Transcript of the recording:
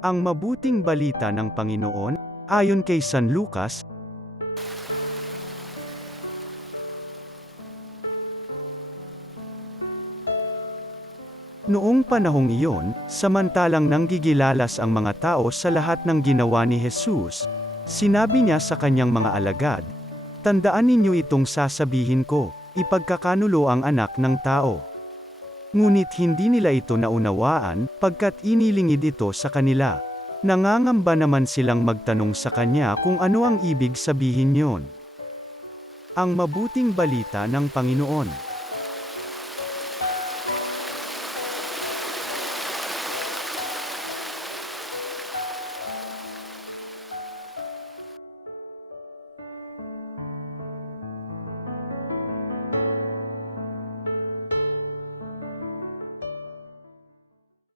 Ang mabuting balita ng Panginoon, ayon kay San Lucas. Noong panahong iyon, samantalang nanggigilalas ang mga tao sa lahat ng ginawa ni Jesus, sinabi niya sa kanyang mga alagad, "Tandaan ninyo itong sasabihin ko, ipagkakanulo ang anak ng tao." Ngunit hindi nila ito naunawaan, pagkat inilingid ito sa kanila. Nangangamba naman silang magtanong sa kanya kung ano ang ibig sabihin yon. Ang mabuting balita ng Panginoon.